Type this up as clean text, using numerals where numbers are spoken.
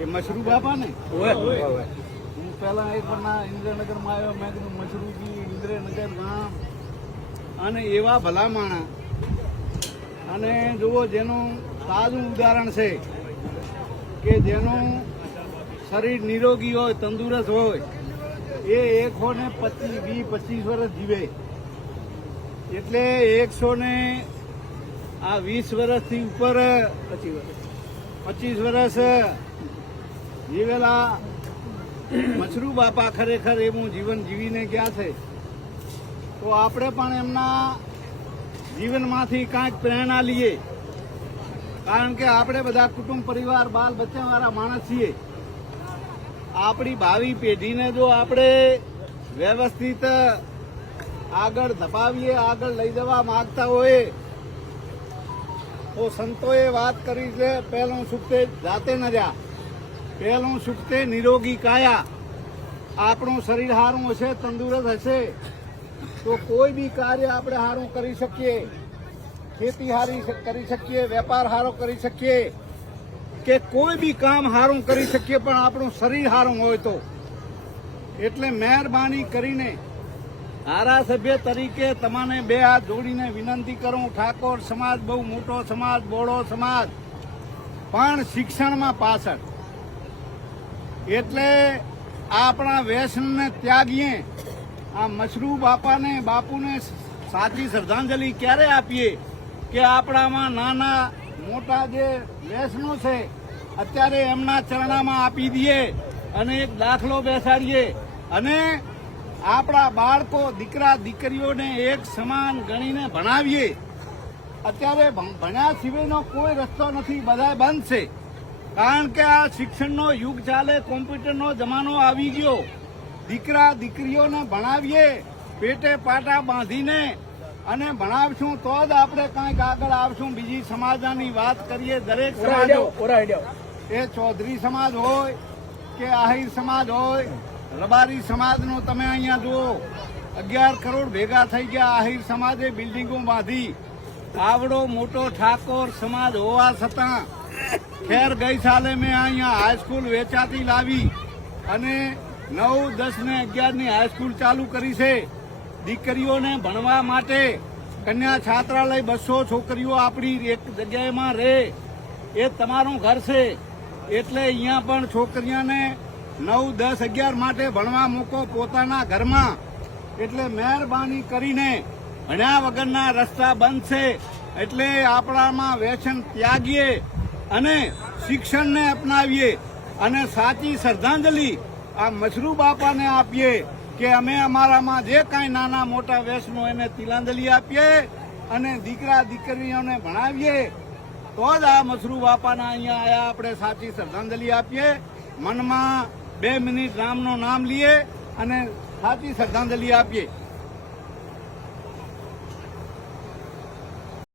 એ મશરૂ બાપા ને હું પેલા એક વાર ઇન્દ્રનગર માં આવ્યો, મેં કીધું મશરૂજી ઇન્દ્રનગર ગામ અને એવા ભલા માણા. અને જુઓ, જેનું તાજું ઉદાહરણ છે કે જેનું શરીર નિરોગી હોય, તંદુરસ્ત હોય, એ 125 વર્ષ જીવે. એટલે 120 વર્ષથી ઉપર 25 વર્ષ જીવેલા મશરૂ બાપા ખરેખર એવું જીવન જીવીને ગયા છે. તો આપણે પણ એમના જીવનમાંથી કાંઈક પ્રેરણા લઈએ, કારણ કે આપણે બધા કુટુંબ પરિવાર બાલ બચ્ચા વાળા માણસ છીએ. આપણી ભાવિ પેઢીને જો આપણે વ્યવસ્થિત આગળ ધપાવીએ, આગળ લઈ જવા માંગતા હોય તો સંતોએ વાત કરી છે, પહેલું સુખ તે જાતે ન રહ્યા, પહેલું સુખ તે નિરોગી કાયા. આપણું શરીર સારું હશે, તંદુરસ્ત હશે તો કોઈ બી કાર્ય આપણે સારું કરી શકીએ, ખેતી સારી કરી શકીએ, વેપાર સારો કરી શકીએ, કે કોઈ બી કામ સારું કરી શકીએ, પણ આપણું શરીર સારું હોય તો. એટલે મહેરબાની કરીને ધારાસભ્ય તરીકે તમને બે હાથ જોડીને વિનંતી કરું, ઠાકોર સમાજ બહુ મોટો સમાજ, બોળો સમાજ, પણ શિક્ષણમાં પાછળ. એટલે આપણા વ્યસનને ત્યાગીએ. આ મશરૂ બાપુને સાચી શ્રદ્ધાંજલિ ક્યારે આપીએ કે આપણામાં નાના મોટા જે વ્યસનો છે અત્યારે એમના ચરણામાં આપી દઈએ અને એક દાખલો બેસાડીએ અને આપણા બાળકો, દીકરા દીકરીઓને એક સમાન ગણીને ભણાવીએ. અત્યારે ભણ્યા સિવાયનો કોઈ રસ્તો નથી, બધા બંધ છે. કારણ કે આ શિક્ષણનો યુગ ચાલે, કોમ્પ્યુટરનો જમાનો આવી ગયો. દીકરા દીકરીઓને ભણાવીએ, પેટે પાટા બાંધીને અને ભણાવશું તો જ આપણે કંઈક આગળ આવશું. બીજી સમાજની વાત કરીએ, દરેક સમાજો, એ ચૌધરી સમાજ હોય કે આહિર સમાજ હોય, રબારી સમાજનું તમે અહીંયા જુઓ, 11 કરોડ ભેગા થઈ ગયા. આહિર સમાજે બિલ્ડિંગો બાંધી. આવડો મોટો ઠાકોર સમાજ હોવા છતાં ખેર ગઈ સાલે મેં અહીંયા હાઈસ્કૂલ વેચાતી લાવી અને 9, 10 ને 11 ની હાઈસ્કૂલ ચાલુ કરી છે. દીકરીઓને ભણવા માટે કન્યા છાત્રાલય 200 છોકરીઓ આપણી એક જગ્યાએમાં રહે. એ તમારું ઘર છે, એટલે અહીંયા પણ છોકરીઓને 9, 10, 11 માટે ભણવા મૂકો પોતાના ઘરમાં. એટલે મહેરબાની કરીને ભણ્યા વગરના રસ્તા બંધ છે. એટલે આપણામાં વ્યસન ત્યાગીએ અને શિક્ષણને અપનાવીએ અને સાચી શ્રદ્ધાંજલિ આ મશરૂ બાપાને આપીએ કે અમે અમારામાં જે કાંઈ નાના મોટા વ્યસનો એને તિલાંજલિ આપીએ અને દીકરા દીકરીઓને ભણાવીએ. તો જ આ મશરૂ બાપાના અહીંયા આયા આપણે સાચી શ્રદ્ધાંજલિ આપીએ. મનમાં 2 મિનિટ રામનું નામ લઈએ અને સાચી શ્રદ્ધાંજલિ આપીએ.